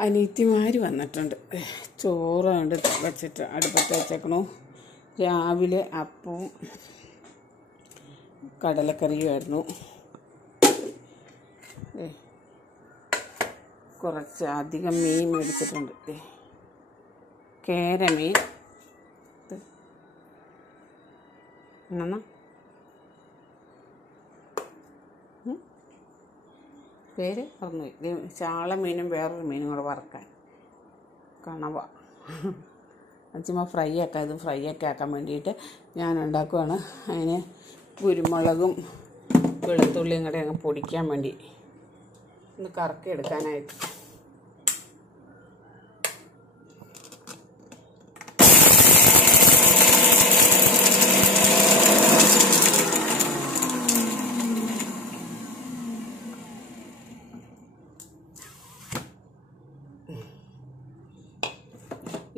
അനിയത്തിമാർ വന്നിട്ടുണ്ട്. ചോറ് കൊണ്ട് വെച്ചിട്ട് അടുപ്പത്ത് വെച്ചേക്കണു. രാവിലെ അപ്പവും കടലക്കറിയുമായിരുന്നു. കുറച്ച് അധികം മീൻ മേടിച്ചിട്ടുണ്ട്. കേരമീൻ എന്നാ പേര് പറഞ്ഞുപോയി. ചാള മീനും വേറൊരു മീനും കൂടെ വറക്കാൻ, കണവ. ചുമ്മാ ഫ്രൈ ആക്കാം. ഇത് ഫ്രൈ ഒക്കെ ആക്കാൻ വേണ്ടിയിട്ട് ഞാൻ ഉണ്ടാക്കുവാണ്. അതിന് കുരുമുളകും വെളുത്തുള്ളിയും കൂടെ അങ്ങ് പൊടിക്കാൻ വേണ്ടി ഒന്ന് കറക്കി എടുക്കാനായിട്ട്.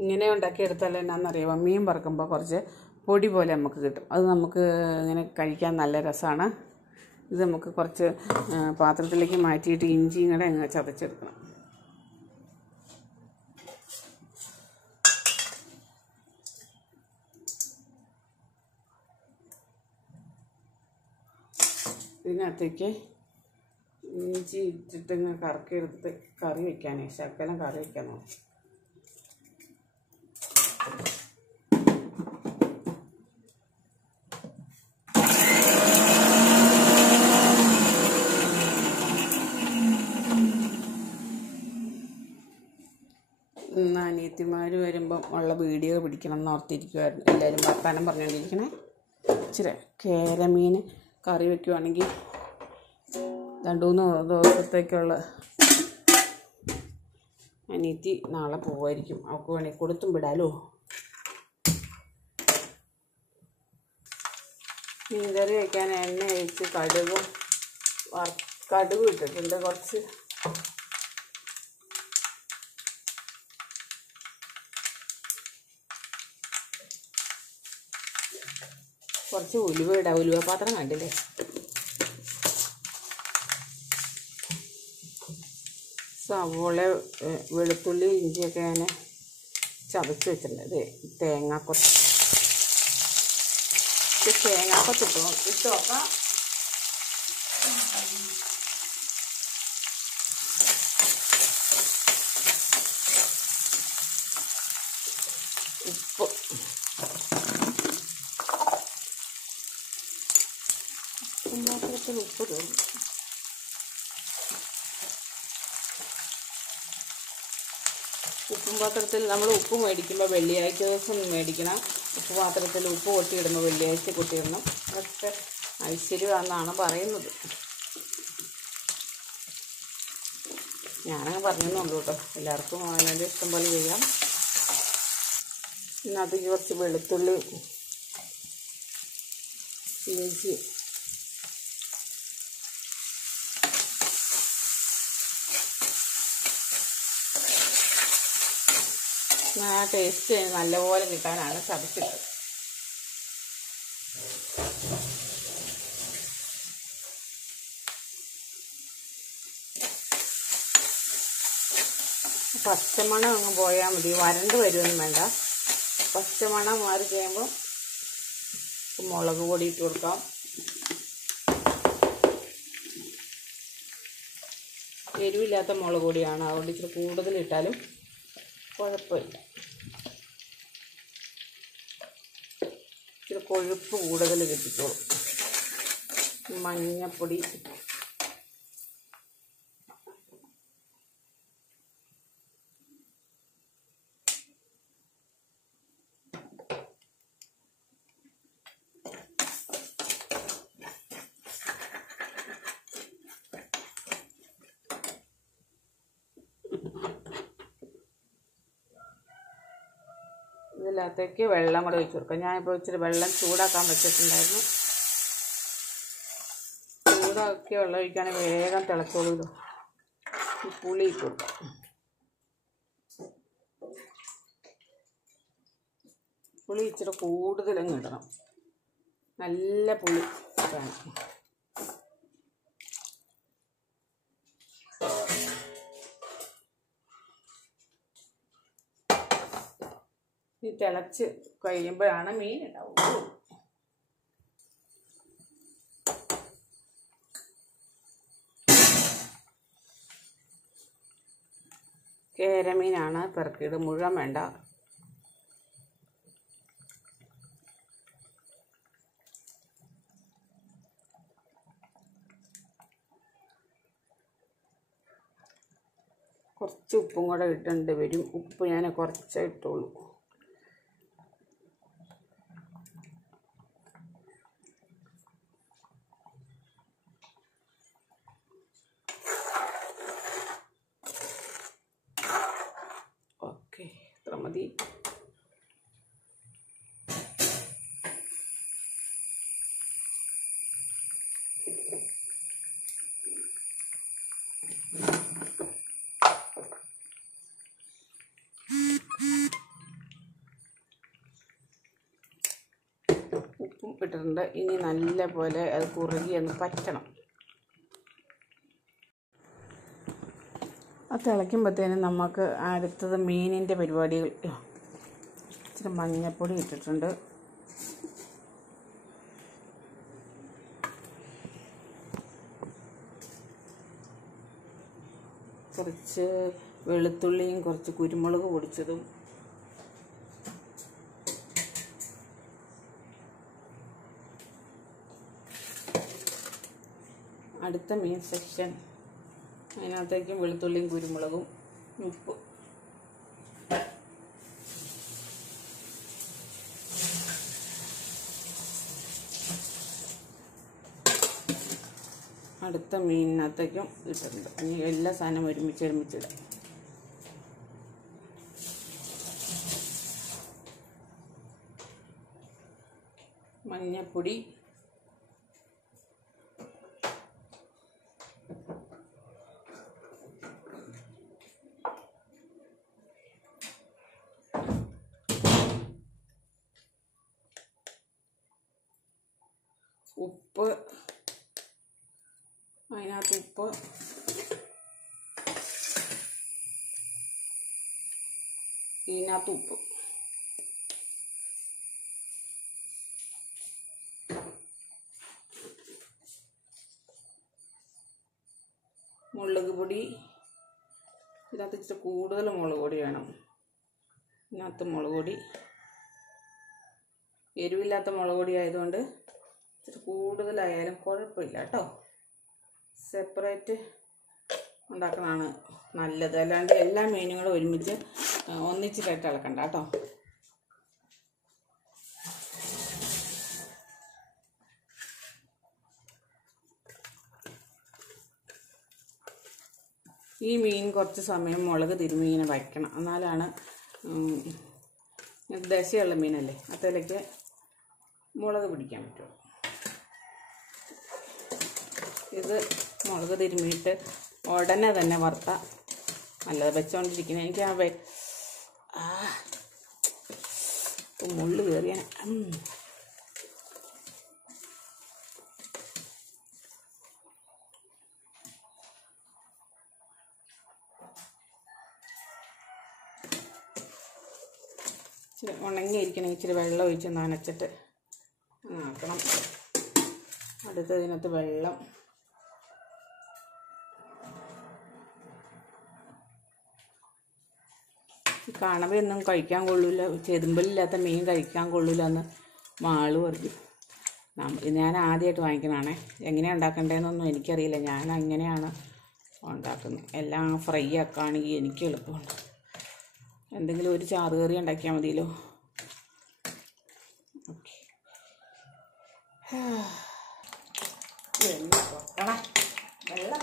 ഇങ്ങനെ ഉണ്ടാക്കിയെടുത്താൽ എന്നാണെന്നറിയാമോ, മീൻ വറുക്കുമ്പോൾ കുറച്ച് പൊടി പോലെ നമുക്ക് കിട്ടും. അത് നമുക്ക് ഇങ്ങനെ കഴിക്കാൻ നല്ല രസമാണ്. ഇത് നമുക്ക് കുറച്ച് പാത്രത്തിലേക്ക് മാറ്റിയിട്ട് ഇഞ്ചിയും കൂടെ അങ്ങ് ചതച്ചെടുക്കണം. ഇതിനകത്തേക്ക് ഇഞ്ചി ഇട്ടിട്ട് ഇങ്ങനെ കറക്കിയെടുത്ത് കറി വയ്ക്കാനേ, ശകലം കറി വയ്ക്കാൻ നോക്കും. അനിയത്തിമാർ വരുമ്പം ഉള്ള വീഡിയോ പിടിക്കണം എന്ന് ഓർത്തിരിക്കുമായിരുന്നു. എല്ലാവരും വർത്താനം പറഞ്ഞുകൊണ്ടിരിക്കണേ. ഇച്ചിരി കേരമീൻ കറി വയ്ക്കുവാണെങ്കിൽ 2-3 ദിവസത്തേക്കുള്ള. അനിയത്തി നാളെ പോവായിരിക്കും. അവൾക്ക് വേണമെങ്കിൽ കൊടുത്തും വിടാലോ. മീൻകറി വയ്ക്കാൻ എണ്ണ ഒഴിച്ച് കടുക് ഇട്ടിട്ടുണ്ട്. കുറച്ച് ഉലുവ ഇടാം. ഉലുവ പാത്രം കണ്ടില്ലേ? സവോള, വെളുത്തുള്ളി, ഇഞ്ചിയൊക്കെ ഞാൻ ചതച്ച് വെച്ചിട്ടുണ്ട്. തേങ്ങാക്കൊത്ത് ഇട്ട് നോക്കാം. ഉപ്പ്, പാത്രത്തിൽ ഉപ്പ് തോന്നും. ഉപ്പും പാത്രത്തിൽ നമ്മൾ ഉപ്പ് മേടിക്കുമ്പോൾ വെള്ളിയാഴ്ച ദിവസം മേടിക്കണം. ഉപ്പ് പാത്രത്തിൽ ഉപ്പ് കൊട്ടിയിടുമ്പോൾ വെള്ളിയാഴ്ച കൊട്ടിയിടണം. അതൊക്കെ ഐശ്വര്യമാണെന്നാണ് പറയുന്നത്. ഞാനങ്ങ് പറഞ്ഞെന്നുള്ളൂ കേട്ടോ. എല്ലാവർക്കും അതിൻ്റെ ഇഷ്ടം പോലെ ചെയ്യാം. ഇതിനകത്തേക്ക് കുറച്ച് വെളുത്തുള്ളി, ഇഞ്ചി, ടേസ്റ്റ് നല്ലപോലെ കിട്ടാനാണ് ചതച്ചിട്ടത്. പച്ചമണം അങ്ങ് പോയാൽ മതി. വരണ്ട് വരുമൊന്നും വേണ്ട. പച്ചമണം മാറി കഴിയുമ്പോൾ മുളക് പൊടി ഇട്ട് കൊടുക്കാം. എരിവില്ലാത്ത മുളക് പൊടിയാണ്, അതുകൊണ്ട് ഇച്ചിരി കൂടുതലിട്ടാലും കുഴപ്പമില്ല. ഇച്ചിരി കൊഴുപ്പ് കൂടുതൽ കിട്ടിക്കോളും. മഞ്ഞപ്പൊടി, ഇതിനകത്തേക്ക് വെള്ളം കൂടെ ഒഴിച്ച് കൊടുക്കാം. ഞാനിപ്പോൾ ഇച്ചിരി വെള്ളം ചൂടാക്കാൻ വെച്ചിട്ടുണ്ടായിരുന്നു. ചൂടാക്കി വെള്ളം ഒഴിക്കുകയാണെങ്കിൽ വേഗം തിളച്ചോളൂല്ലോ. പുളി ഇട്ട് കൊടുക്കാം. പുളി ഇച്ചിരി കൂടുതലങ്ങ് ഇടണം. നല്ല പുളി വേണം. ഈ തിളച്ച് കഴിയുമ്പോഴാണ് മീൻ ഉണ്ടാവുള്ളൂ. കേരമീനാണ്, പെറുക്കിയിട്ട് മുഴുവൻ വേണ്ട. കുറച്ച് ഉപ്പും കൂടെ ഇടേണ്ടി വരും. ഉപ്പ് ഞാൻ കുറച്ചേ ഇട്ടുള്ളൂ. ഓക്കെ, ഇത്ര മതി. ഉപ്പും ഇട്ടിട്ടുണ്ട്. ഇനി നല്ല പോലെ അത് കുറുകി ഒന്ന് പറ്റണം. അത് തിളയ്ക്കുമ്പോഴത്തേനും നമുക്ക് അടുത്തത് മീനിൻ്റെ പരിപാടികൾ. ഇച്ചിരി മഞ്ഞൾപ്പൊടി ഇട്ടിട്ടുണ്ട്. കുറച്ച് വെളുത്തുള്ളിയും കുറച്ച് കുരുമുളക് പൊടിച്ചതും, അടുത്ത മീൻ സെക്ഷൻ. അതിനകത്തേക്കും വെളുത്തുള്ളിയും കുരുമുളകും ഉപ്പ്. അടുത്ത മീനിനകത്തേക്കും ഇട്ടിട്ടുണ്ട്. ഇനി എല്ലാ സാധനവും ഒരുമിച്ചിടാം. മഞ്ഞൾപ്പൊടി, ഉപ്പ്, അതിനകത്ത് ഉപ്പ്, ഇതിനകത്ത് ഉപ്പ്, മുളക് പൊടി. ഇതിനകത്ത് ഇച്ചിരി കൂടുതൽ മുളക് പൊടി വേണം. ഇതിനകത്ത് മുളക് പൊടി, എരിവില്ലാത്ത മുളക് പൊടി ആയതുകൊണ്ട് ഇച്ചിരി കൂടുതലായാലും കുഴപ്പമില്ല കേട്ടോ. സെപ്പറേറ്റ് ഉണ്ടാക്കുന്നതാണ് നല്ലത്. അല്ലാണ്ട് എല്ലാ മീനുകളും ഒരുമിച്ച് ഒന്നിച്ചിട്ട് ഇളക്കണ്ട കേട്ടോ. ഈ മീൻ കുറച്ച് സമയം മുളക് തിരുമ്മി ഇങ്ങനെ വയ്ക്കണം. എന്നാലാണ് ദശയുള്ള മീനല്ലേ, അതിലേക്ക് മുളക് പിടിക്കാൻ പറ്റുള്ളൂ. ഇത് മുളക് തിരുമ്മിയിട്ട് ഉടനെ തന്നെ വറുത്ത നല്ലത്. വെച്ചോണ്ടിരിക്കുന്നത് എനിക്ക് മുള്ളു കയറിയ ഇച്ചിരി ഉണങ്ങിയിരിക്കണം. ഇച്ചിരി വെള്ളം ഒഴിച്ച് നനച്ചിട്ട് ആക്കണം. അടുത്തതിനകത്ത് വെള്ളം, കണവയൊന്നും കഴിക്കാൻ കൊള്ളില്ല, ചെതുമ്പലില്ലാത്ത മീൻ കഴിക്കാൻ കൊള്ളില്ല എന്ന് മാള് പറഞ്ഞു. ഞാൻ ആദ്യമായിട്ട് വാങ്ങിക്കണതാണേ. എങ്ങനെയാണ് ഉണ്ടാക്കേണ്ടതെന്നൊന്നും എനിക്കറിയില്ല. ഞാൻ അങ്ങനെയാണ് ഉണ്ടാക്കുന്നത്. എല്ലാം ഫ്രൈ ആക്കുകയാണെങ്കിൽ എനിക്ക് എളുപ്പമുണ്ട്. എന്തെങ്കിലും ഒരു ചാറ് കറി ഉണ്ടാക്കിയാൽ മതിയല്ലോ. ഓക്കെ, വെള്ളം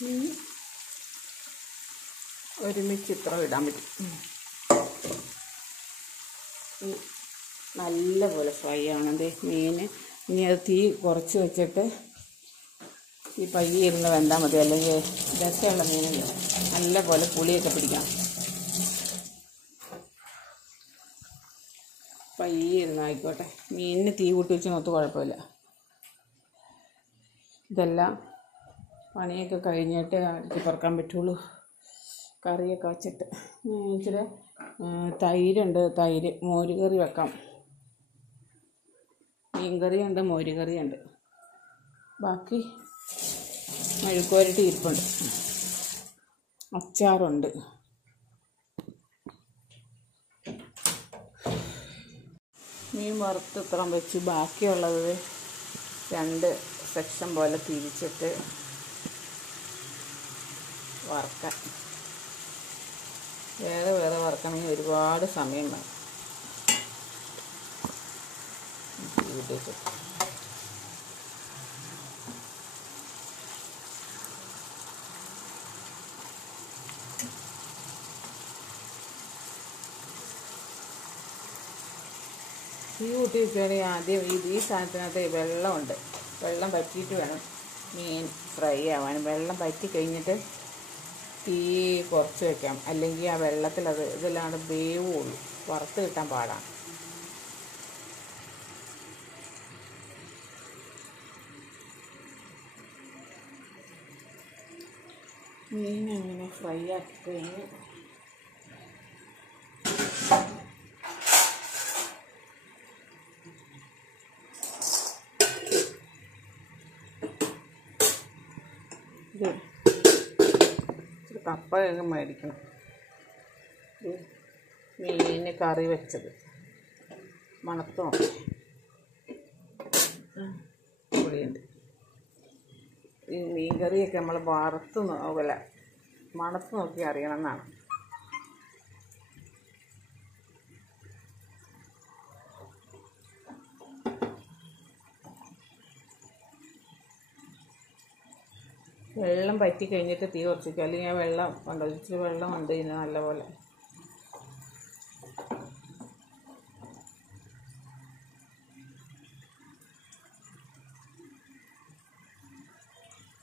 മീൻ ഒരുമിച്ച് ഇത്ര ഇടാൻ പറ്റും. നല്ലപോലെ ഫ്രൈ ആണത് മീൻ. ഇനി അത് തീ കുറച്ച് വെച്ചിട്ട് ഈ പയ്യെ ഇരുന്ന് വെന്താൽ മതി, അല്ലെങ്കിൽ രസമുള്ള മീനില്ല. നല്ലപോലെ പുളിയൊക്കെ പിടിക്കണം. പയ്യെ ഇരുന്ന് ആയിക്കോട്ടെ. മീനിന് തീ കൂട്ടി വെച്ച് നോത്ത് കുഴപ്പമില്ല. ഇതെല്ലാം പണിയൊക്കെ കഴിഞ്ഞിട്ട് അടുത്ത് പറക്കാൻ പറ്റുള്ളൂ. കറിയൊക്കെ വച്ചിട്ട് ഇച്ചിരി തൈരുണ്ട്, തൈര് മോര് കറി വെക്കാം. മീൻ കറിയുണ്ട്, മോര് കറിയുണ്ട്. ബാക്കി മെഴുക്കുവരട്ടി ഇരിപ്പുണ്ട്, അച്ചാറുണ്ട്. മീൻ വറുത്ത് ഇത്രയും വെച്ച് ബാക്കിയുള്ളത് 2 സെക്ഷൻ പോലെ തിരിച്ചിട്ട് വറുക്കാൻ. വേറെ വേറെ വറുക്കണമെങ്കിൽ ഒരുപാട് സമയം വേണം. തീ കൂട്ടി വെക്കുകയാണെങ്കിൽ ആദ്യം ഈ സാധനത്തിനകത്ത് വെള്ളമുണ്ട്. വെള്ളം പറ്റിയിട്ട് വേണം മീൻ ഫ്രൈ ആവാൻ. വെള്ളം പറ്റി കഴിഞ്ഞിട്ട് തീ കുറച്ച് വയ്ക്കാം, അല്ലെങ്കിൽ ആ വെള്ളത്തിൽ അത് ഇതെല്ലാം വേവുള്ളൂ. വറുത്ത് കിട്ടാൻ പാടാണ്. മീൻ അങ്ങനെ ഫ്രൈ ആക്കി കഴിഞ്ഞ് കപ്പ മേടിക്കണം. മീനിന് കറി വെച്ചത് മണത്ത് നോക്കി പൊടിയുണ്ട്. ഈ മീൻ കറിയൊക്കെ നമ്മൾ വറുത്ത് നോക്കല, മണത്ത് നോക്കി അറിയണം എന്നാണ്. വെള്ളം പറ്റി കഴിഞ്ഞിട്ട് തീ കുറച്ചിരിക്കും, അല്ലെങ്കിൽ ആ വെള്ളം ഉണ്ടോ ഇച്ചിരി വെള്ളം ഉണ്ട് ഇതിന് നല്ലപോലെ.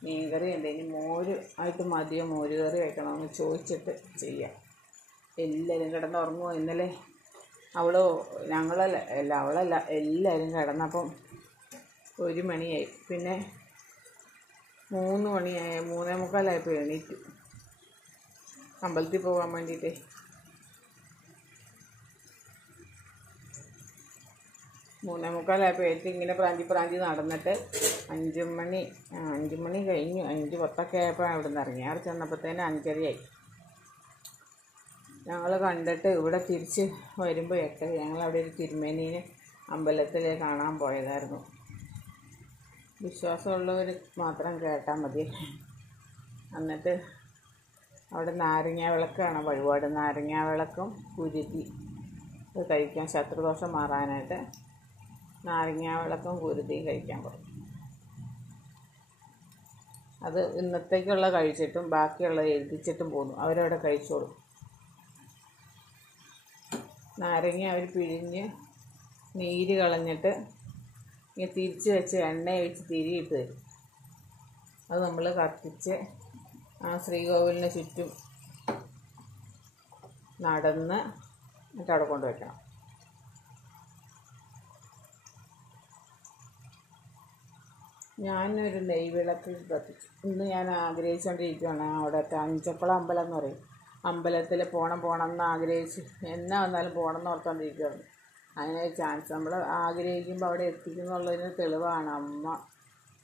മീൻ കറി ഉണ്ട്. ഇനി മോര് ആയിട്ട് മതിയോ, മോര് കറി വയ്ക്കണമെന്ന് ചോദിച്ചിട്ട് ചെയ്യാം. എല്ലാവരും കിടന്നുറങ്ങുമോ? ഇന്നലെ ഞങ്ങളല്ല എല്ലാവരും കിടന്നപ്പം 1 മണിയായി. പിന്നെ 3 മണിയായ 3:45 എണീറ്റു അമ്പലത്തിൽ പോകാൻ വേണ്ടിയിട്ട്. 3:45 ഇങ്ങനെ പ്രാഞ്ചി നടന്നിട്ട് 5 മണി കഴിഞ്ഞു. 5:10 ആയപ്പോൾ അവിടെ നിന്ന് ഇറങ്ങി. അവിടെ ചെന്നപ്പോഴത്തേന് 5:30 ഞങ്ങൾ കണ്ടിട്ട് ഇവിടെ തിരിച്ച് വരുമ്പോൾ 8. ഞങ്ങളവിടെ ഒരു തിരുമേനീനെ അമ്പലത്തിൽ കാണാൻ പോയതായിരുന്നു. വിശ്വാസമുള്ളവർ മാത്രം കേട്ടാൽ മതി. എന്നിട്ട് അവിടെ നാരങ്ങ വിളക്കാണ് വഴിപാട്. നാരങ്ങ വിളക്കും കുരുതി അത് കഴിക്കാൻ, ശത്രുദോഷം മാറാനായിട്ട് നാരങ്ങ വിളക്കും കുരുതിയും കഴിക്കാൻ പറയും. അത് ഇന്നത്തേക്കുള്ള കഴിച്ചിട്ടും ബാക്കിയുള്ളത് എഴുതിച്ചിട്ടും പോന്നു. അവരവിടെ കഴിച്ചോളും. നാരങ്ങ അവർ പിഴിഞ്ഞ് നീര് കളഞ്ഞിട്ട് ഇങ്ങനെ തിരിച്ച് വെച്ച് എണ്ണ ഒഴിച്ച് തിരിയിട്ട് തരും. അത് നമ്മൾ കത്തിച്ച് ആ ശ്രീകോവിലിന് ചുറ്റും നടന്ന് എന്നിട്ട് അവിടെ കൊണ്ടുവയ്ക്കണം. ഞാനൊരു നെയ്വിളക്ക് കത്തിച്ചു. ഇന്ന് ഞാൻ ആഗ്രഹിച്ചുകൊണ്ടിരിക്കുകയാണ്. അവിടെ അഞ്ചപ്പള അമ്പലം എന്ന് പറയും. അമ്പലത്തിൽ പോകണം എന്ന് ആഗ്രഹിച്ച് എന്നാ വന്നാലും പോകണം എന്ന് ഓർത്തുകൊണ്ടിരിക്കുകയാണ്. അങ്ങനെ ഒരു ചാൻസ് നമ്മൾ ആഗ്രഹിക്കുമ്പോൾ അവിടെ എത്തിക്കുന്നുള്ളതിന് തെളിവാണ് അമ്മ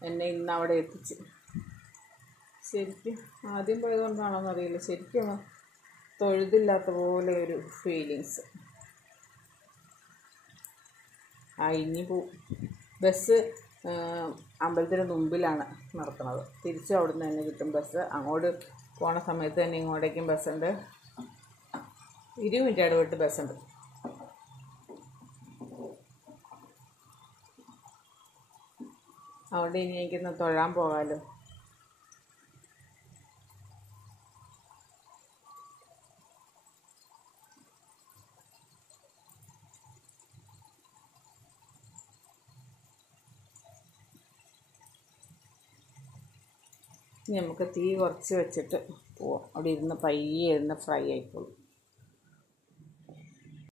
എന്നെ ഇന്ന് അവിടെ എത്തിച്ച്. ശരിക്കും ആദ്യം പോയതുകൊണ്ടാണോന്ന് അറിയില്ല, ശരിക്കും തൊഴുതില്ലാത്ത പോലെ ഒരു ഫീലിങ്സ്. ഇനി ബസ് അമ്പലത്തിന് മുമ്പിലാണ് നിർത്തുന്നത്. തിരിച്ചും അവിടെ നിന്ന് തന്നെ കിട്ടും ബസ്. അങ്ങോട്ട് പോണ സമയത്ത് തന്നെ ഇങ്ങോട്ടേക്കും ബസ്സുണ്ട്. 20 മിനിറ്റ് ഇടവിട്ട് ബസ്സുണ്ട്. അവിടെ ഇനി എനിക്കൊന്ന് തൊഴാൻ പോകാമല്ലോ. ഇനി നമുക്ക് തീ കുറച്ച് വെച്ചിട്ട് പോവാം. അവിടെ ഇരുന്ന് പയ്യെ ഇരുന്ന് ഫ്രൈ ആയിക്കോളും.